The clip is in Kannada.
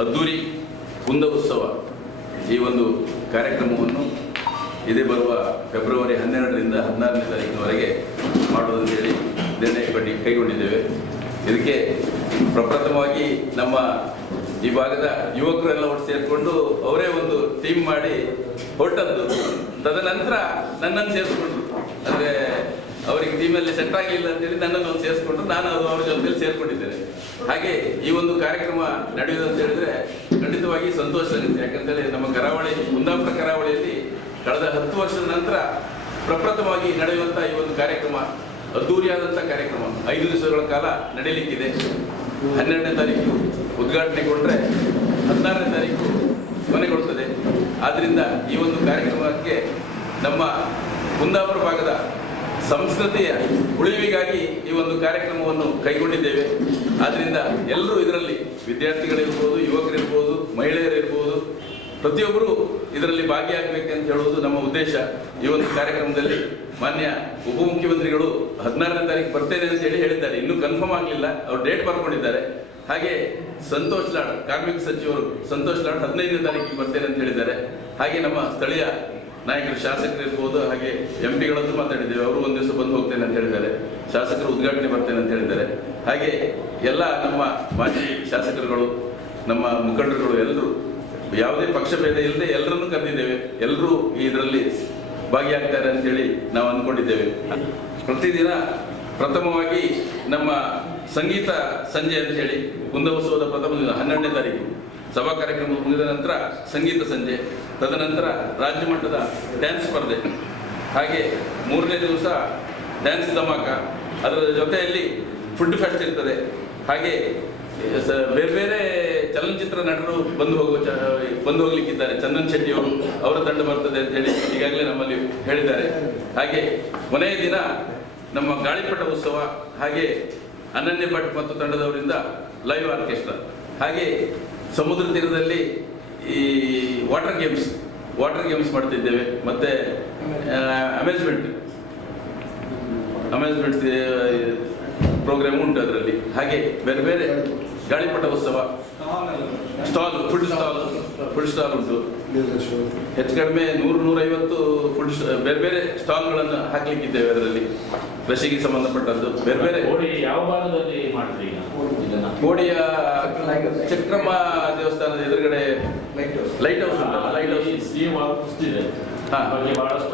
ಅದ್ದೂರಿ ಕುಂದ ಉತ್ಸವ ಈ ಒಂದು ಕಾರ್ಯಕ್ರಮವನ್ನು ಇದೇ ಬರುವ ಫೆಬ್ರವರಿ ಹನ್ನೆರಡರಿಂದ ಹದಿನಾರನೇ ತಾರೀಕಿನವರೆಗೆ ಮಾಡುವುದಂತೇಳಿ ನಿರ್ಣಯ ಪಟ್ಟಿ ಕೈಗೊಂಡಿದ್ದೇವೆ. ಇದಕ್ಕೆ ಪ್ರಪ್ರಥಮವಾಗಿ ನಮ್ಮ ಈ ಭಾಗದ ಯುವಕರೆಲ್ಲ ಒಟ್ಟು ಸೇರಿಕೊಂಡು ಅವರೇ ಒಂದು ಟೀಮ್ ಮಾಡಿ ಹೊರಟದ್ದು. ತದನಂತರ ನನ್ನನ್ನು ಸೇರಿಸ್ಕೊಂಡ್ರು. ಅಂದರೆ, ಅವರಿಗೆ ಟೀಮಲ್ಲಿ ಸೆಟ್ ಆಗಲಿಲ್ಲ ಅಂತೇಳಿ ನನ್ನನ್ನು ಒಂದು ಸೇರಿಸ್ಕೊಂಡು ನಾನು ಅದು ಅವ್ರ ಜೊತೆಯಲ್ಲಿ ಸೇರ್ಕೊಂಡಿದ್ದೇನೆ. ಹಾಗೆ ಈ ಒಂದು ಕಾರ್ಯಕ್ರಮ ನಡೆಯುವುದು ಅಂತ ಹೇಳಿದ್ರೆ ಖಂಡಿತವಾಗಿ ಸಂತೋಷ ಆಗುತ್ತೆ ಯಾಕಂತೇಳಿ ನಮ್ಮ ಕರಾವಳಿ ಕುಂದಾಪುರ ಕರಾವಳಿಯಲ್ಲಿ ಕಳೆದ ಹತ್ತು ವರ್ಷದ ನಂತರ ಪ್ರಪ್ರಥಮವಾಗಿ ನಡೆಯುವಂಥ ಈ ಒಂದು ಕಾರ್ಯಕ್ರಮ ಅದ್ದೂರಿಯಾದಂಥ ಕಾರ್ಯಕ್ರಮ. ಐದು ದಿವಸಗಳ ಕಾಲ ನಡೆಯಲಿಕ್ಕಿದೆ ಹನ್ನೆರಡನೇ ತಾರೀಕು ಉದ್ಘಾಟನೆಗೊಂಡ್ರೆ ಹದಿನಾರನೇ ತಾರೀಕು ಕೊನೆಗೊಳ್ತದೆ ಆದ್ದರಿಂದ ಈ ಒಂದು ಕಾರ್ಯಕ್ರಮಕ್ಕೆ ನಮ್ಮ ಕುಂದಾಪುರ ಭಾಗದ ಸಂಸ್ಕೃತಿಯ ಉಳಿವಿಗಾಗಿ ಈ ಒಂದು ಕಾರ್ಯಕ್ರಮವನ್ನು ಕೈಗೊಂಡಿದ್ದೇವೆ. ಆದ್ದರಿಂದ ಎಲ್ಲರೂ ಇದರಲ್ಲಿ ವಿದ್ಯಾರ್ಥಿಗಳಿರ್ಬೋದು, ಯುವಕರಿರ್ಬೋದು, ಮಹಿಳೆಯರಿರ್ಬೋದು, ಪ್ರತಿಯೊಬ್ಬರು ಇದರಲ್ಲಿ ಭಾಗಿಯಾಗಬೇಕಂತ ಹೇಳುವುದು ನಮ್ಮ ಉದ್ದೇಶ. ಈ ಒಂದು ಕಾರ್ಯಕ್ರಮದಲ್ಲಿ ಮಾನ್ಯ ಉಪಮುಖ್ಯಮಂತ್ರಿಗಳು ಹದಿನಾರನೇ ತಾರೀಕು ಬರ್ತೇನೆ ಅಂತ ಹೇಳಿ ಹೇಳಿದ್ದಾರೆ. ಇನ್ನೂ ಕನ್ಫರ್ಮ್ ಆಗಲಿಲ್ಲ. ಅವ್ರು ಡೇಟ್ ಬರ್ಕೊಂಡಿದ್ದಾರೆ. ಹಾಗೆ ಸಂತೋಷ್ ಲಾಡ್, ಕಾರ್ಮಿಕ ಸಚಿವರು ಸಂತೋಷ್ ಲಾಡ್ ಹದಿನೈದನೇ ತಾರೀಕಿಗೆ ಬರ್ತೇನೆ ಅಂತ ಹೇಳಿದ್ದಾರೆ. ಹಾಗೆ ನಮ್ಮ ಸ್ಥಳೀಯ ನಾಯಕರು ಶಾಸಕರು ಇರ್ಬೋದು, ಹಾಗೆ ಎಂ ಪಿಗಳದ್ದು ಮಾತಾಡಿದ್ದೇವೆ. ಅವರು ಒಂದು ದಿವಸ ಬಂದು ಹೋಗ್ತೇನೆ ಅಂತ ಹೇಳಿದ್ದಾರೆ. ಶಾಸಕರು ಉದ್ಘಾಟನೆ ಬರ್ತೇನೆ ಅಂತ ಹೇಳಿದ್ದಾರೆ. ಹಾಗೆ ಎಲ್ಲ ನಮ್ಮ ಮಾಜಿ ಶಾಸಕರುಗಳು, ನಮ್ಮ ಮುಖಂಡರುಗಳು ಎಲ್ಲರೂ, ಯಾವುದೇ ಪಕ್ಷಭೇದ ಇಲ್ಲದೆ ಎಲ್ಲರನ್ನೂ ಕರೆದಿದ್ದೇವೆ. ಎಲ್ಲರೂ ಇದರಲ್ಲಿ ಭಾಗಿಯಾಗ್ತಾರೆ ಅಂತೇಳಿ ನಾವು ಅಂದ್ಕೊಂಡಿದ್ದೇವೆ ಪ್ರತಿದಿನ ಪ್ರಥಮವಾಗಿ ನಮ್ಮ ಸಂಗೀತ ಸಂಜೆ ಅಂತೇಳಿ ಕುಂದವಸೋದ ಪ್ರಥಮ ದಿನ, ಹನ್ನೆರಡನೇ ತಾರೀಕು. ಸಭಾ ಕಾರ್ಯಕ್ರಮ ಮುಗಿದ ನಂತರ ಸಂಗೀತ ಸಂಜೆ, ತದನಂತರ ರಾಜ್ಯ ಮಟ್ಟದ ಡ್ಯಾನ್ಸ್ ಸ್ಪರ್ಧೆ. ಹಾಗೆ ಮೂರನೇ ದಿವಸ ಡ್ಯಾನ್ಸ್ ಧಮಾಕ. ಅದರ ಜೊತೆಯಲ್ಲಿ ಫುಡ್ ಫೆಸ್ಟ್ ಇರ್ತದೆ. ಹಾಗೆ ಬೇರೆ ಬೇರೆ ಚಲನಚಿತ್ರ ನಟರು ಬಂದು ಹೋಗುವ ಬಂದು ಹೋಗ್ಲಿಕ್ಕಿದ್ದಾರೆ. ಚಂದನ್ ಶೆಟ್ಟಿ ಅವರು, ಅವರ ತಂಡ ಬರ್ತದೆ ಅಂತ ಹೇಳಿ ಈಗಾಗಲೇ ನಮ್ಮಲ್ಲಿ ಹೇಳಿದ್ದಾರೆ. ಹಾಗೆ ಕೊನೆಯ ದಿನ ನಮ್ಮ ಗಾಳಿಪಟ ಉತ್ಸವ, ಹಾಗೆ ಅನನ್ಯ ಭಟ್ ಮತ್ತು ತಂಡದವರಿಂದ ಲೈವ್ ಆರ್ಕೆಸ್ಟ್ರಾ ಹಾಗೆ ಸಮುದ್ರ ತೀರದಲ್ಲಿ ಈ ವಾಟರ್ ಗೇಮ್ಸ್ ವಾಟರ್ ಗೇಮ್ಸ್ ಮಾಡ್ತಿದ್ದೇವೆ. ಮತ್ತೆ ಅಮ್ಯೂಸ್ಮೆಂಟ್ ಅಮ್ಯೂಸ್ಮೆಂಟ್ ಪ್ರೋಗ್ರಾಮ್ ಉಂಟು ಅದರಲ್ಲಿ. ಹಾಗೆ ಬೇರೆ ಬೇರೆ ಗಾಳಿಪಟ ಉತ್ಸವ. Stall food stall food stall ಉಂಟು. ಹೆಚ್ಚು ಕಡಿಮೆ ನೂರು, ನೂರೈವತ್ತು ಬೇರೆ ಬೇರೆ ಸ್ಟಾಲ್ಗಳನ್ನು ಹಾಕ್ಲಿಕ್ಕಿದ್ದೇವೆ ಅದರಲ್ಲಿ. ಕೃಷಿಗೆ ಸಂಬಂಧಪಟ್ಟದ್ದು. ಬೇರೆ ಬೇರೆ ಯಾವ ಭಾಗದಲ್ಲಿ ಮಾಡಿದ್ರಿ ಕೋಡಿಯ ಚಕ್ರಮ್ಮ ದೇವಸ್ಥಾನದ ಎದುರುಗಡೆ ಲೈಟ್ ಹೌಸ್ ಉಂಟಲ್ಲ ಲೈಟ್ ಹೌಸ್ ಹಾ. ಬಹಳಷ್ಟು